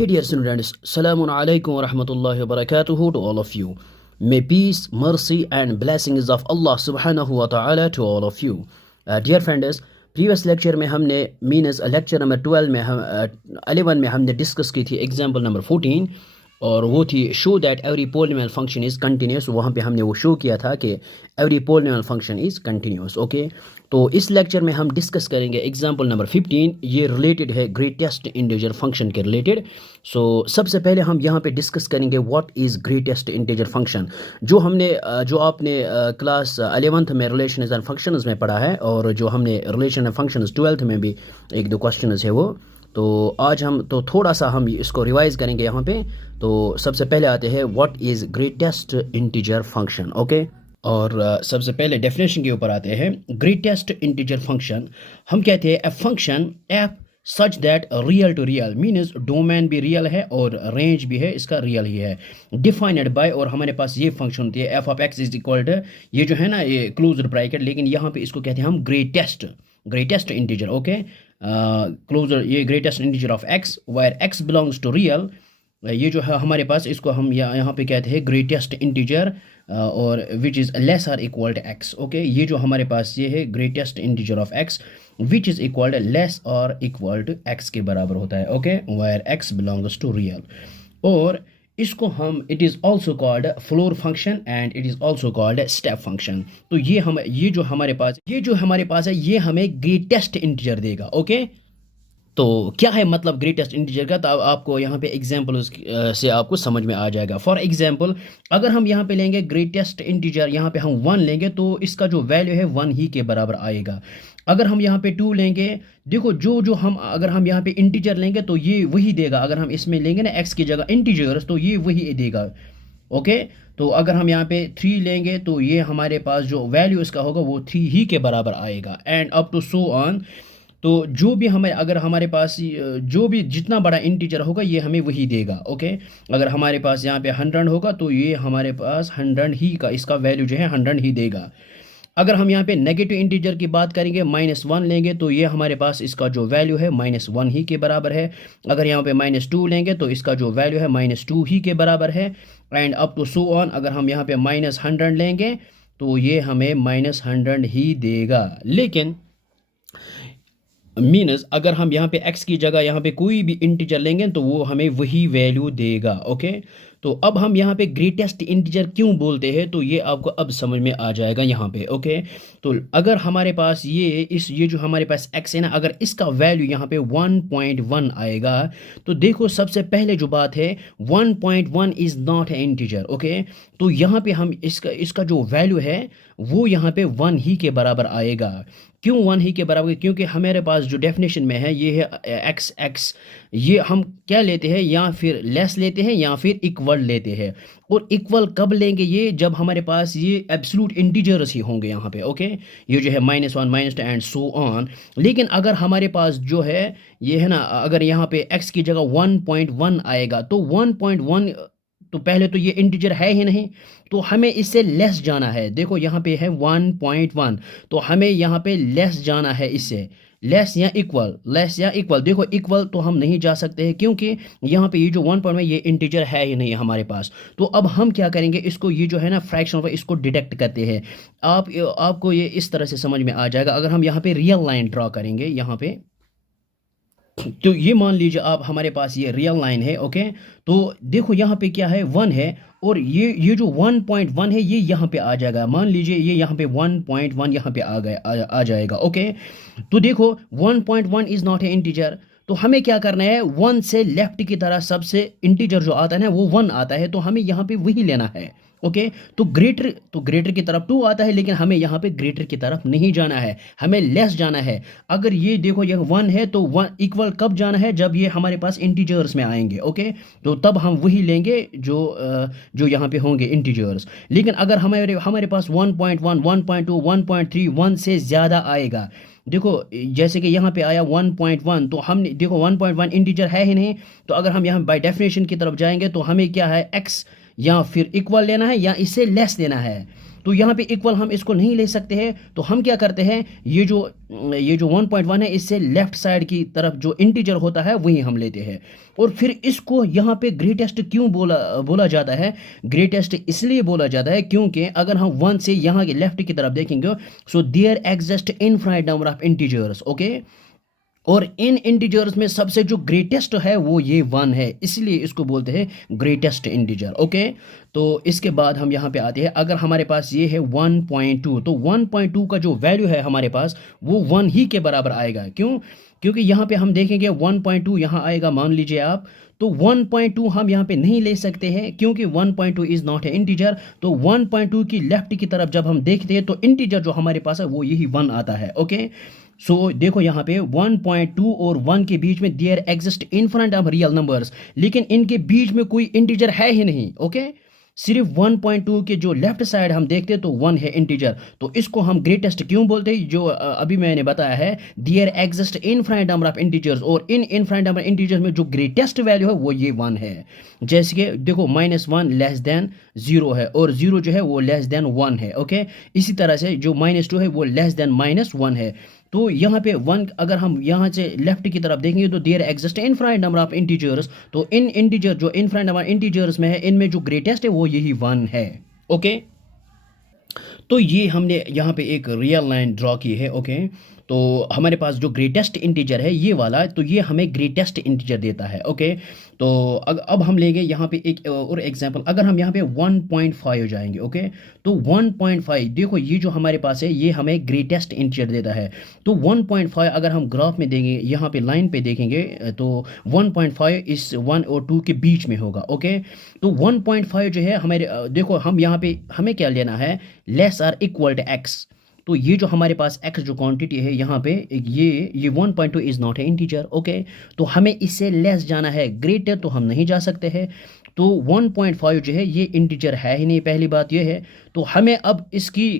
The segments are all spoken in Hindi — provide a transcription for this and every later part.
Hey dear students, Salamun alaikum wa rahmatullahi wa barakatuhu to all of you. May peace, mercy and blessings of Allah subhanahu wa ta'ala to all of you. Dear friends, previous lecture में हमने मीनस लेक्चर नंबर 12 में हम 11 में हमने डिस्कस की थी एग्जाम्पल नंबर 14 और वो थी show that every polynomial function is continuous. वहाँ पे हमने वो शो किया था कि every polynomial function is continuous. Okay, तो इस लेक्चर में हम डिस्कस करेंगे एग्जाम्पल नंबर 15। ये रिलेटेड है ग्रेटेस्ट इंटीजर फंक्शन के रिलेटेड। सो सबसे पहले हम यहाँ पे डिस्कस करेंगे what is greatest integer function, जो आपने क्लास 11th में रिलेशंस एंड फंक्शंस में पढ़ा है और जो हमने रिलेशन एंड फंक्शंस 12th में भी एक दो क्वेश्चंस है वो। तो आज हम तो थोड़ा सा हम इसको रिवाइज करेंगे यहाँ पे। तो सबसे पहले आते हैं what is greatest integer function. Okay, और सबसे पहले डेफिनेशन के ऊपर आते हैं। ग्रेटेस्ट इंटीजर फंक्शन हम कहते हैं a function f such that real to real means domain भी रियल है और रेंज भी है, इसका रियल ही है। डिफाइंड बाय, और हमारे पास ये फंक्शन होती है f of x is equal to, ये जो है ना ये क्लोज्ड ब्रैकेट, लेकिन यहाँ पे इसको कहते हैं हम ग्रेटेस्ट इंटीजर। ओके, क्लोजर ये greatest integer of x where x belongs to real, ये जो है हमारे पास इसको हम यहाँ पे कहते हैं ग्रेटेस्ट इंटीजर और which is less or equal to x. Okay, ये जो हमारे पास ये है greatest integer of x which is equal to less और इक्वल टू एक्स के बराबर होता है। Okay, where x belongs to real, और इसको हम it is also called floor function and it is also called step function. तो ये जो हमारे पास है ये हमें ग्रेटेस्ट इंटीजर देगा। ओके, तो क्या है मतलब ग्रेटेस्ट इंटीजर का, तो आपको यहाँ पे एग्जाम्पल से आपको समझ में आ जाएगा। फॉर एग्जाम्पल अगर हम यहाँ पे लेंगे ग्रेटेस्ट इंटीजर, यहाँ पे हम 1 लेंगे तो इसका जो वैल्यू है 1 ही के बराबर आएगा। अगर हम यहाँ पे 2 लेंगे, देखो अगर हम यहाँ पे इंटीजर लेंगे तो ये वही देगा। अगर हम इसमें लेंगे ना x की जगह इंटीजर्स तो ये वही देगा। ओके, तो अगर हम यहाँ पे 3 लेंगे तो ये हमारे पास जो वैल्यू इसका होगा वो 3 ही के बराबर आएगा and up to so on. तो जो भी अगर हमारे पास जो भी जितना बड़ा इंटीजर होगा ये हमें वही देगा। ओके, अगर हमारे पास यहाँ पे 100 होगा तो ये हमारे पास 100 ही का इसका वैल्यू जो है 100 ही देगा। अगर हम यहाँ पे नेगेटिव इंटीजर की बात करेंगे -1 लेंगे तो ये हमारे पास इसका जो वैल्यू है -1 ही के बराबर है। अगर यहाँ पे -2 लेंगे तो इसका जो वैल्यू है -2 ही के बराबर है and up to so on. अगर हम यहाँ पे -100 लेंगे तो ये हमें -100 ही देगा। लेकिन मीनस अगर हम यहाँ पे x की जगह यहाँ पे कोई भी इंटीजर लेंगे तो वो हमें वही वैल्यू देगा। ओके, तो अब हम यहाँ पे ग्रेटेस्ट इंटीजर क्यों बोलते हैं तो ये आपको अब समझ में आ जाएगा यहाँ पे। ओके, तो अगर हमारे पास ये जो हमारे पास x है ना, अगर इसका वैल्यू यहाँ पे 1.1 आएगा तो देखो सबसे पहले जो बात है 1.1 is not a integer. Okay, तो यहाँ पे हम इसका जो वैल्यू है वो यहाँ पे 1 ही के बराबर आएगा। क्यों 1 ही के बराबर? क्योंकि हमारे पास जो डेफिनेशन में है ये है x, ये हम क्या लेते हैं, या फिर लेस लेते हैं या फिर इक्वल लेते हैं। और इक्वल कब लेंगे? ये जब हमारे पास ये एब्सोल्यूट इंटीजर्स ही होंगे यहाँ पे। ओके, ये जो है -1 -2 एंड सो ऑन। लेकिन अगर हमारे पास जो है ये है ना, अगर यहाँ पे x की जगह 1.1 आएगा तो 1.1 तो पहले तो ये इंटीजर है ही नहीं, तो हमें इससे लेस जाना है। देखो यहाँ पे है 1.1 तो हमें यहाँ पे लेस जाना है, इससे लेस या इक्वल। देखो इक्वल तो हम नहीं जा सकते हैं क्योंकि यहाँ पे ये जो 1.1 ये इंटीजर है ही नहीं हमारे पास। तो अब हम क्या करेंगे, इसको ये जो है ना फ्रैक्शन इसको डिडक्ट करते हैं। आपको ये इस तरह से समझ में आ जाएगा। अगर हम यहाँ पे रियल लाइन ड्रॉ करेंगे यहाँ पे, तो ये मान लीजिए आप हमारे पास ये रियल लाइन है। ओके, तो देखो यहाँ पे क्या है 1 है और ये जो 1.1 है ये यहाँ पे आ जाएगा। मान लीजिए ये यहाँ पे 1.1 यहाँ पे आ जाएगा। ओके, तो देखो 1.1 इज़ नॉट ए इंटीजर, तो हमें क्या करना है, 1 से लेफ्ट की तरह सबसे इंटीजर जो आता है ना वो 1 आता है, तो हमें यहाँ पे वही लेना है। ओके, तो ग्रेटर की तरफ 2 आता है, लेकिन हमें यहाँ पे ग्रेटर की तरफ नहीं जाना है, हमें लेस जाना है। अगर ये देखो ये 1 है तो 1 इक्वल कब जाना है, जब ये हमारे पास इंटीजर्स में आएंगे। ओके, तो तब हम वही लेंगे जो यहाँ पे होंगे इंटीजर्स। लेकिन अगर हमारे पास 1.1 1.2 1.3 1 से ज़्यादा आएगा, देखो जैसे कि यहाँ पे आया 1.1 तो हमने देखो 1.1 इंटीजर है ही नहीं, तो अगर हम यहाँ बाय डेफिनेशन की तरफ जाएंगे तो हमें क्या है x या फिर इक्वल लेना है या इससे लेस लेना है। तो यहाँ पे इक्वल हम इसको नहीं ले सकते हैं, तो हम क्या करते हैं, ये जो 1.1 है इससे लेफ्ट साइड की तरफ जो इंटीजर होता है वही हम लेते हैं। और फिर इसको यहाँ पे ग्रेटेस्ट क्यों बोला जाता है, ग्रेटेस्ट इसलिए बोला जाता है क्योंकि अगर हम 1 से यहाँ के लेफ्ट की तरफ देखेंगे, so there exist infinite number of integers, okay. और इन इंटीजर्स में सबसे जो ग्रेटेस्ट है वो ये 1 है, इसलिए इसको बोलते हैं ग्रेटेस्ट इंटीजर, ओके। तो इसके बाद हम यहाँ पे आते हैं, अगर हमारे पास ये है 1.2, तो 1.2 का जो वैल्यू है हमारे पास वो 1 ही के बराबर आएगा। क्यों? क्योंकि यहाँ पे हम देखेंगे 1.2 यहाँ आएगा, मान लीजिए आप, तो 1.2 हम यहाँ पे नहीं ले सकते हैं क्योंकि 1.2 इज नॉट ए इंटीजर। तो 1.2 की लेफ्ट की तरफ जब हम देखते हैं तो इंटीजर जो हमारे पास है वो यही 1 आता है, ओके। सो देखो यहाँ पे 1.2 और 1 के बीच में there exist infinite of real numbers, लेकिन इनके बीच में कोई इंटीजर है ही नहीं, ओके। सिर्फ 1.2 के जो लेफ्ट साइड हम देखते हैं तो 1 है इंटीजर, तो इसको हम ग्रेटेस्ट क्यों बोलते हैं, जो अभी मैंने बताया है, there exist infinite number of integers, और इन इनफिनिट नंबर इंटीजर्स में जो ग्रेटेस्ट वैल्यू है वो ये 1 है। जैसे कि देखो -1 लेस देन 0 है और 0 जो है वो लेस देन 1 है, ओके। इसी तरह से जो -2 है वो लेस देन -1 है। तो यहाँ पे 1 अगर हम यहाँ से लेफ्ट की तरफ देखेंगे तो there exist infinite number of integers, तो इन इंटीजर जो इनफिनिट नंबर इंटीजर्स में है इनमें जो ग्रेटेस्ट है वो यही 1 है, ओके। तो ये हमने यहाँ पे एक रियल लाइन ड्रॉ की है, ओके। तो हमारे पास जो ग्रेटेस्ट इंटीजर है ये वाला, तो ये हमें ग्रेटेस्ट इंटीजर देता है, ओके। तो अब हम लेंगे यहाँ पे एक और एग्जांपल, अगर हम यहाँ पे 1.5 जाएंगे, ओके। तो 1.5 देखो ये जो हमारे पास है ये हमें ग्रेटेस्ट इंटीजर देता है। तो 1.5 अगर हम ग्राफ में देंगे, यहाँ पे लाइन पे देखेंगे, तो 1.5 इस 1 और 2 के बीच में होगा, ओके। तो 1.5 जो है हमारे देखो हम यहाँ पे हमें क्या लेना है, less or equal to x. तो ये जो हमारे पास x जो क्वांटिटी है यहाँ पे ये 1.2 is not a integer, okay. तो हमें इससे लेस जाना है, ग्रेटर तो हम नहीं जा सकते हैं। तो 1.5 जो है ये इंटीजर है ही नहीं, पहली बात ये है। तो हमें अब इसकी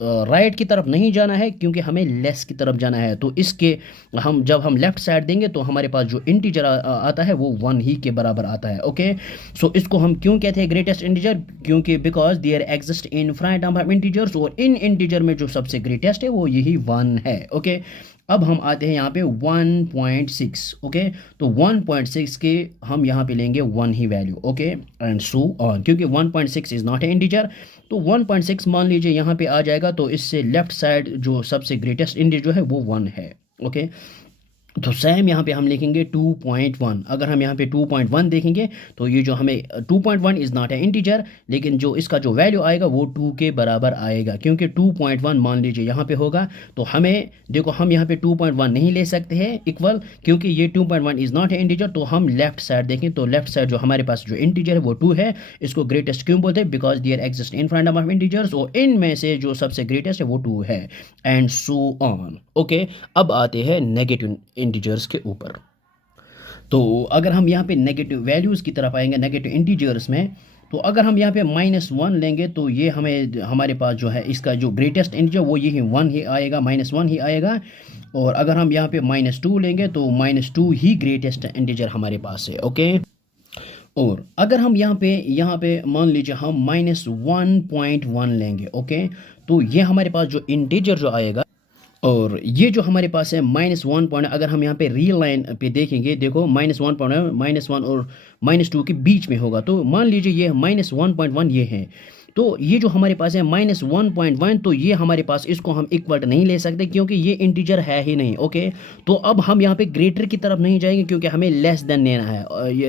राइट की तरफ नहीं जाना है क्योंकि हमें लेस की तरफ जाना है। तो इसके हम जब हम लेफ्ट साइड देंगे तो हमारे पास जो इंटीजर आता है वो 1 ही के बराबर आता है, ओके। सो इसको हम क्यों कहते हैं ग्रेटेस्ट इंटीजर, क्योंकि because there exist infinite number of integers, और इन इंटीजर में जो सबसे ग्रेटेस्ट है वो यही 1 है, ओके। अब हम आते हैं यहाँ पे 1.6, ओके। तो 1.6 के हम यहाँ पे लेंगे 1 ही value, okay, and so on, क्योंकि 1.6 इज नॉट ए इंटीजर। तो 1.6 मान लीजिए यहाँ पे आ जाएगा, तो इससे लेफ्ट साइड जो सबसे ग्रेटेस्ट इंटीजर जो है वो 1 है, ओके। तो सेम यहाँ पे हम लिखेंगे 2.1। अगर हम यहाँ पे 2.1 देखेंगे तो ये जो हमें 2.1 इज़ नॉट ए इंटीजर, लेकिन जो इसका जो वैल्यू आएगा वो 2 के बराबर आएगा, क्योंकि 2.1 मान लीजिए यहाँ पे होगा। तो हमें देखो हम यहाँ पे 2.1 नहीं ले सकते हैं इक्वल, क्योंकि ये 2.1 इज़ नॉट ए इंटीजर। तो हम लेफ्ट साइड देखें तो लेफ्ट साइड जो हमारे पास जो इंटीजर है वो 2 है। इसको ग्रेटेस्ट क्यों बोलते हैं, because there exist infinite number of integers, और इनमें से जो सबसे ग्रेटेस्ट है वो 2 है, एंड सो ऑन, ओके। अब आते हैं नेगेटिव इंटीजर्स के ऊपर। तो अगर हम यहाँ पे नेगेटिव वैल्यूज़ की तरफ आएंगे, नेगेटिव इंटीजर्स में, तो अगर हम यहाँ पे -1 लेंगे तो ये हमें हमारे पास जो है इसका जो ग्रेटेस्ट इंटीजर वो यही 1 ही आएगा, -1 ही आएगा। और अगर हम यहाँ पे -2 लेंगे तो -2 ही ग्रेटेस्ट इंटीजर हमारे पास है, ओके। और अगर हम यहाँ पे मान लीजिए हम -1.1 लेंगे, ओके। तो ये हमारे पास जो इंटीजर जो आएगा, और ये जो हमारे पास है -1 पॉइंट, अगर हम यहाँ पे रियल लाइन पे देखेंगे, देखो -1 पॉइंट -1 और -2 के बीच में होगा। तो मान लीजिए ये -1.1 ये है, तो ये जो हमारे पास है -1.1, तो ये हमारे पास इसको हम इक्वल नहीं ले सकते क्योंकि ये इंटीजर है ही नहीं, ओके। तो अब हम यहाँ पे ग्रेटर की तरफ नहीं जाएंगे क्योंकि हमें लेस देन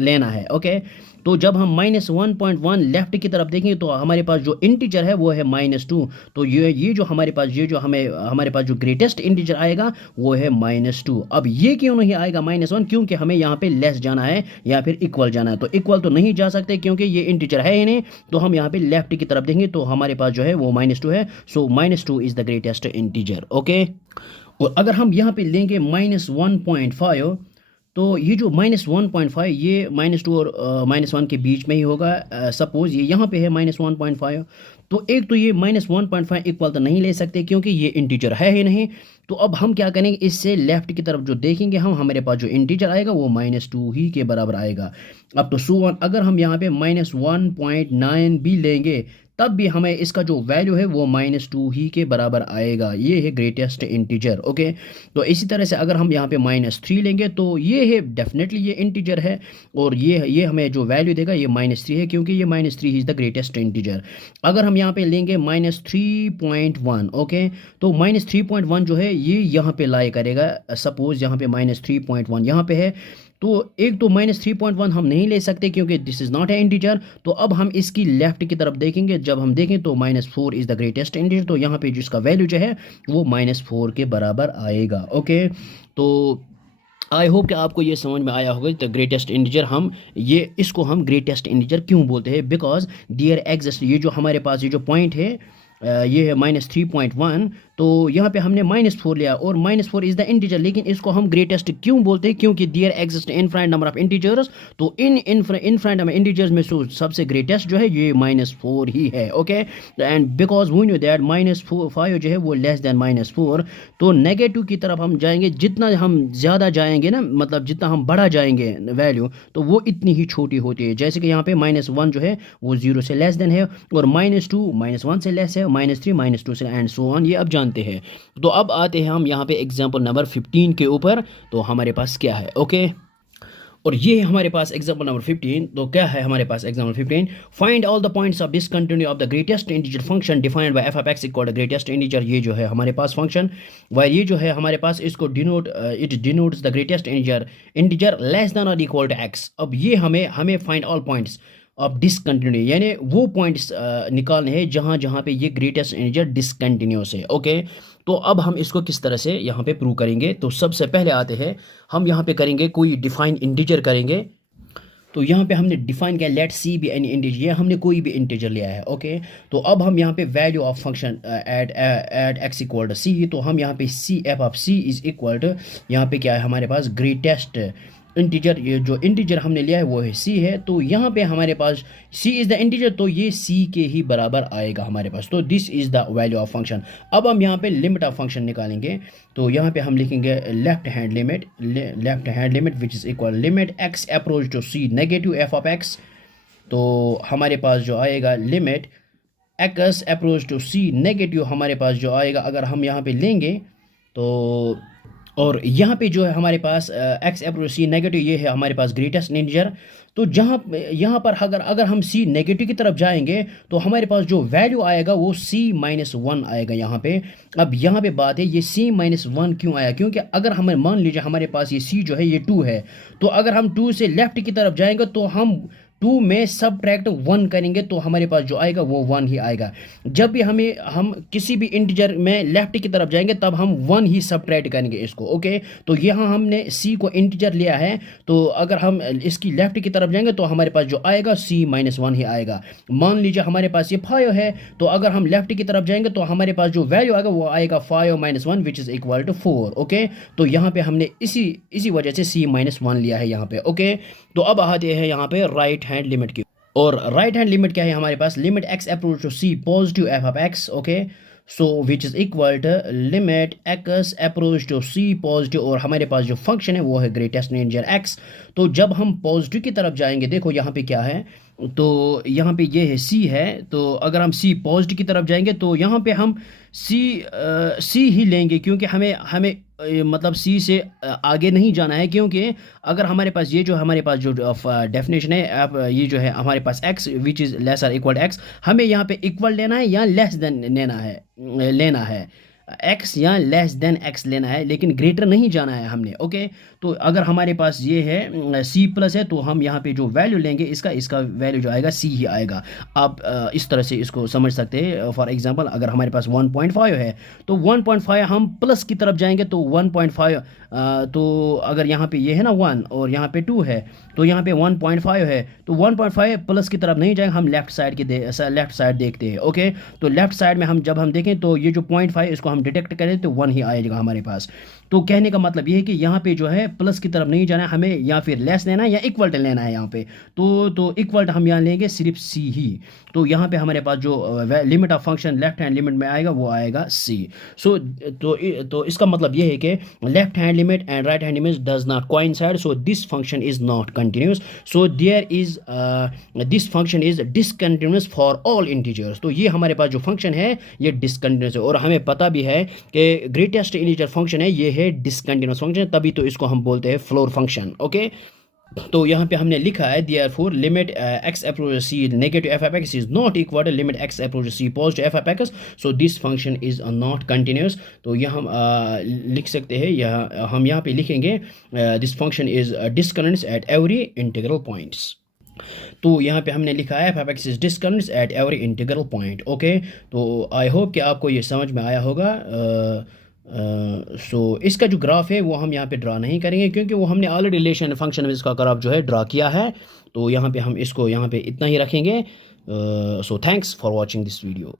लेना है, ओके। तो जब हम -1.1 लेफ्ट की तरफ देखेंगे तो हमारे पास जो इंटीजर है वो है -2। तो ये जो हमारे पास जो ग्रेटेस्ट इंटीजर आएगा वो है -2। अब ये क्यों नहीं आएगा -1, क्योंकि हमें यहाँ पे लेस जाना है या फिर इक्वल जाना है। तो इक्वल तो नहीं जा सकते क्योंकि ये इंटीजर है ही नहीं। तो हम यहाँ पे लेफ्ट की तरफ देखेंगे तो हमारे पास जो है वो -2 है। सो -2 is the greatest integer, okay. और अगर हम यहाँ पे लेंगे -1.5, तो ये जो -1.5 ये -2 और -1 के बीच में ही होगा। सपोज ये यहाँ पे है -1.5, तो एक तो ये -1.5 इक्वल तो नहीं ले सकते क्योंकि ये इंटीजर है ही नहीं। तो अब हम क्या करेंगे, इससे लेफ्ट की तरफ जो देखेंगे हम, हमारे पास जो इंटीजर आएगा वो -2 ही के बराबर आएगा। अब तो सो ऑन, अगर हम यहाँ पे -1.9 भी लेंगे तब भी हमें इसका जो वैल्यू है वो -2 ही के बराबर आएगा। ये है ग्रेटेस्ट इंटीजर। ओके, तो इसी तरह से अगर हम यहाँ पे -3 लेंगे तो ये है डेफिनेटली ये इंटीजर है, और ये हमें जो वैल्यू देगा ये -3 है, क्योंकि ये -3 इज़ द ग्रेटेस्ट इंटीजर। अगर हम यहाँ पे लेंगे -3.1, ओके, तो -3.1 जो है ये यहाँ पे लाई करेगा। सपोज यहाँ पे -3.1 यहाँ पे है, तो एक तो -3.1 हम नहीं ले सकते क्योंकि this is not a integer. तो अब हम इसकी लेफ्ट की तरफ देखेंगे, जब हम देखें तो -4 इज़ द ग्रेटेस्ट इंटीजर, तो यहाँ पे जिसका वैल्यू जो है वो -4 के बराबर आएगा। ओके, तो आई होप कि आपको ये समझ में आया होगा। द ग्रेटेस्ट इंटीजर इसको हम ग्रेटेस्ट इंटीजर क्यों बोलते हैं, बिकॉज डियर एग्जिस्ट, ये जो हमारे पास ये जो पॉइंट है ये है -3.1, तो यहाँ पे हमने -4 लिया, और -4 इज़ द इंटीजर, लेकिन इसको हम ग्रेटेस्ट क्यों बोलते हैं, क्योंकि there exist infinite number of integers, तो इनफाइनाइट नंबर इंटीजर्स में सबसे ग्रेटेस्ट जो है ये -4 ही है। Okay, and because we know that -5 जो है वो लेस देन -4, तो नेगेटिव की तरफ हम जाएंगे, जितना हम ज़्यादा जाएंगे ना, मतलब जितना हम बढ़ा जाएंगे वैल्यू, तो वो इतनी ही छोटी होती है। जैसे कि यहाँ पे -1 जो है वो 0 से लेस देन है, और -2 -1 से लेस है, -3 -2 से, एंड सो ऑन, ये अब जानते हैं। तो अब आते हैं हम यहाँ पे एग्जांपल नंबर 15 के ऊपर। तो हमारे पास क्या है, ओके, और ये है हमारे पास एग्जांपल नंबर 15। तो क्या है हमारे पास example 15, find all the points of discontinuity of the greatest integer function defined by f(x) equal to greatest integer. ये जो है हमारे पास फंक्शन, वाइल ये जो है हमारे पास इसको it denotes the greatest integer less than और इक्वल टू x। अब ये हमें find all points of discontinuity, यानी वो पॉइंट्स निकालने हैं जहाँ जहाँ पे ये ग्रेटेस्ट इंटीजर डिसकंटिन्यूस है। ओके, तो अब हम इसको किस तरह से यहाँ पे प्रूव करेंगे। तो सबसे पहले आते हैं हम यहाँ पे करेंगे कोई डिफाइन इंटीजर करेंगे। तो यहाँ पे हमने डिफाइन किया let c be any integer, ये हमने कोई भी इंटीजर लिया है। ओके, तो अब हम यहाँ पे value of function at x equal to c, तो हम यहाँ पे c f of c is equal to, यहाँ पे क्या है हमारे पास ग्रेटेस्ट इंटीजर, ये जो इंटीजर हमने लिया है वो है c है। तो यहाँ पे हमारे पास c इज़ द इंटीजर, तो ये c के ही बराबर आएगा हमारे पास। तो this is the value of function. अब हम यहाँ पे लिमिट ऑफ फंक्शन निकालेंगे। तो यहाँ पे हम लिखेंगे left hand limit which is equal limit x approach to c negative f of x। तो हमारे पास जो आएगा limit x approach to c negative, हमारे पास जो आएगा अगर हम यहाँ पे लेंगे तो, और यहाँ पे जो है हमारे पास x अप्रोच c नेगेटिव, ये है हमारे पास ग्रेटेस्ट इंटीजर। तो यहाँ पर अगर हम c नेगेटिव की तरफ जाएंगे तो हमारे पास जो वैल्यू आएगा वो c-1 आएगा यहाँ पे। अब यहाँ पे बात है ये c-1 क्यों आया, क्योंकि अगर हमें मान लीजिए हमारे पास ये c जो है ये 2 है, तो अगर हम 2 से लेफ्ट की तरफ जाएंगे तो हम 2 में सबट्रैक्ट 1 करेंगे तो हमारे पास जो आएगा वो 1 ही आएगा। जब भी हम किसी भी इंटीजर में लेफ्ट की तरफ जाएंगे तब हम 1 ही सबट्रैक्ट करेंगे इसको। ओके, तो यहाँ हमने c को इंटीजर लिया है, तो अगर हम इसकी लेफ्ट की तरफ जाएंगे तो हमारे पास जो आएगा c-1 ही आएगा। मान लीजिए हमारे पास ये 5 है, तो अगर हम लेफ्ट की तरफ जाएंगे तो हमारे पास जो वैल्यू आएगा वो आएगा 5-1 which is equal to 4। Okay, तो यहाँ पे हमने इसी वजह से c-1 लिया है यहाँ पे। ओके, तो अब आते हैं यहाँ पे राइट हैंड लिमिट की, और राइट हैंड लिमिट क्या है हमारे पास, limit x approach to c positive f of x। Okay, so which is equal to limit x approach to c positive, और हमारे पास जो फंक्शन है वो है ग्रेटेस्ट इंटीजर x। तो जब हम पॉजिटिव की तरफ जाएंगे, देखो यहाँ पे क्या है, तो यहाँ पे ये है c है, तो अगर हम c पॉजिटिव की तरफ जाएंगे तो यहाँ पे हम c ही लेंगे, क्योंकि हमें मतलब c से आगे नहीं जाना है, क्योंकि अगर हमारे पास ये जो हमारे पास जो डेफिनेशन है, अब ये जो है हमारे पास x विच इज़ लेस और इक्वल x, हमें यहाँ पे इक्वल लेना है या लेस देन लेना है x या लेस देन x लेना है, लेकिन ग्रेटर नहीं जाना है हमने। ओके, तो अगर हमारे पास ये है c प्लस है तो हम यहाँ पे जो वैल्यू लेंगे इसका वैल्यू जो आएगा c ही आएगा। आप इस तरह से इसको समझ सकते हैं। फॉर एग्जांपल अगर हमारे पास 1.5 है तो 1.5 हम प्लस की तरफ जाएंगे तो 1.5, तो अगर यहाँ पे ये है ना 1 और यहाँ पे 2 है, तो यहाँ पे 1.5 है, तो 1.5 प्लस की तरफ नहीं जाएंगे, हम लेफ्ट साइड देखते हैं। ओके, तो लेफ्ट साइड में जब हम देखें तो ये जो 0.5 इसको हम डिटेक्ट करें तो 1 ही आएगा हमारे पास। तो कहने का मतलब ये है कि यहाँ पे जो है प्लस की तरफ नहीं जाना है हमें, या फिर लेस लेना है या इक्वल लेना है यहाँ पे। तो इक्वल हम यहाँ लेंगे सिर्फ सी ही। तो यहाँ पे हमारे पास जो limit of function left hand limit में आएगा वो आएगा सी। सो तो इसका मतलब ये है कि left hand limit and right hand limit does not coincide, so this function is not continuous, so there is this function is discontinuous for all integers. तो ये हमारे पास जो फंक्शन है ये डिसकंटिन्यूस है, और हमें पता भी है कि ग्रेटेस्ट इंटीजर फंक्शन है ये है डिसकंटिन्यूस फंक्शन, तभी तो इसको हम बोलते हैं फ्लोर फंक्शन। ओके, तो यहाँ पे हमने लिखा है therefore limit x approach c negative f of x is not equal to limit x approach c positive f of x, so this function is not continuous. तो यह हम लिख सकते हैं, यह हम यहाँ पे लिखेंगे this function is discontinuous at every integral points. तो यहाँ पे हमने लिखा है f of x is discontinuous at every integral point. Okay, तो आई होप कि आपको ये समझ में आया होगा। सो इसका जो ग्राफ है वो हम यहाँ पे ड्रा नहीं करेंगे, क्योंकि वो हमने ऑलरेडी रिलेशन फंक्शन में इसका ग्राफ जो है ड्रा किया है। तो यहाँ पे हम इसको यहाँ पे इतना ही रखेंगे। So thanks for watching this video.